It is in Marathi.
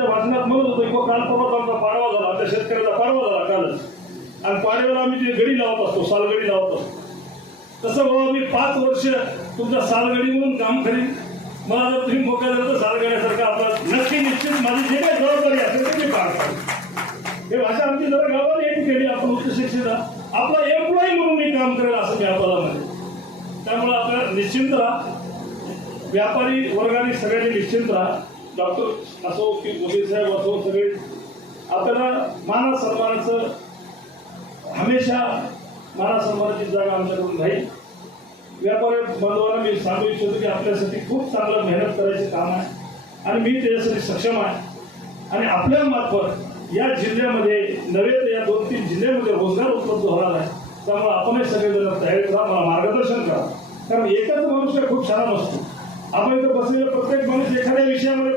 आपल्या भाषणात म्हणत होतो की काल आमचा पाडवा झाला आमच्या शेतकऱ्याचा पाडवा झाला कालच. आणि पाडव्याला आम्ही जे गडी लावत असतो सालगडी लावत असतो. तसं बाबा मी पाच वर्ष तुमच्या सालगडी म्हणून काम करीन मला जर तुम्ही मोठ्या झालं तर सालगड्यासारखं आपला नक्की निश्चित माझी जे काही जबाबदारी असेल ते मी पार हे भाषा आमची जरा गावाला एक केली आपण उच्च शिक्षित आपला एम्प्लॉई म्हणून मी काम करेल असं मी आपल्याला म्हणेन. त्यामुळे आपल्याला निश्चिंत राहा. व्यापारी वर्गाने सगळ्यांनी निश्चिंत राहा. डॉक्टर असो की वकील साहेब असो सगळे आपल्याला मान सन्मानाचं हमेशा मान सन्मानाची जागा आमच्याकडून राहील व्यापारी बांधवांना मी सांगू इच्छितो की आपल्यासाठी खूप चांगलं मेहनत करायचे काम आहे. आणि मी त्याच्यासाठी सक्षम आहे. आणि आपल्या मार्फत या जिल्ह्यामध्ये नव्हे तर या दोन तीन जिल्ह्यामध्ये रोजगार उपलब्ध होणार आहे. त्यामुळे आपणही सगळेजण तयारी करा मला मार्गदर्शन करा. कारण एकच मनुष्य खूप छान असतो. आपण इथं बसलेला प्रत्येक माणूस एखाद्या विषयामध्ये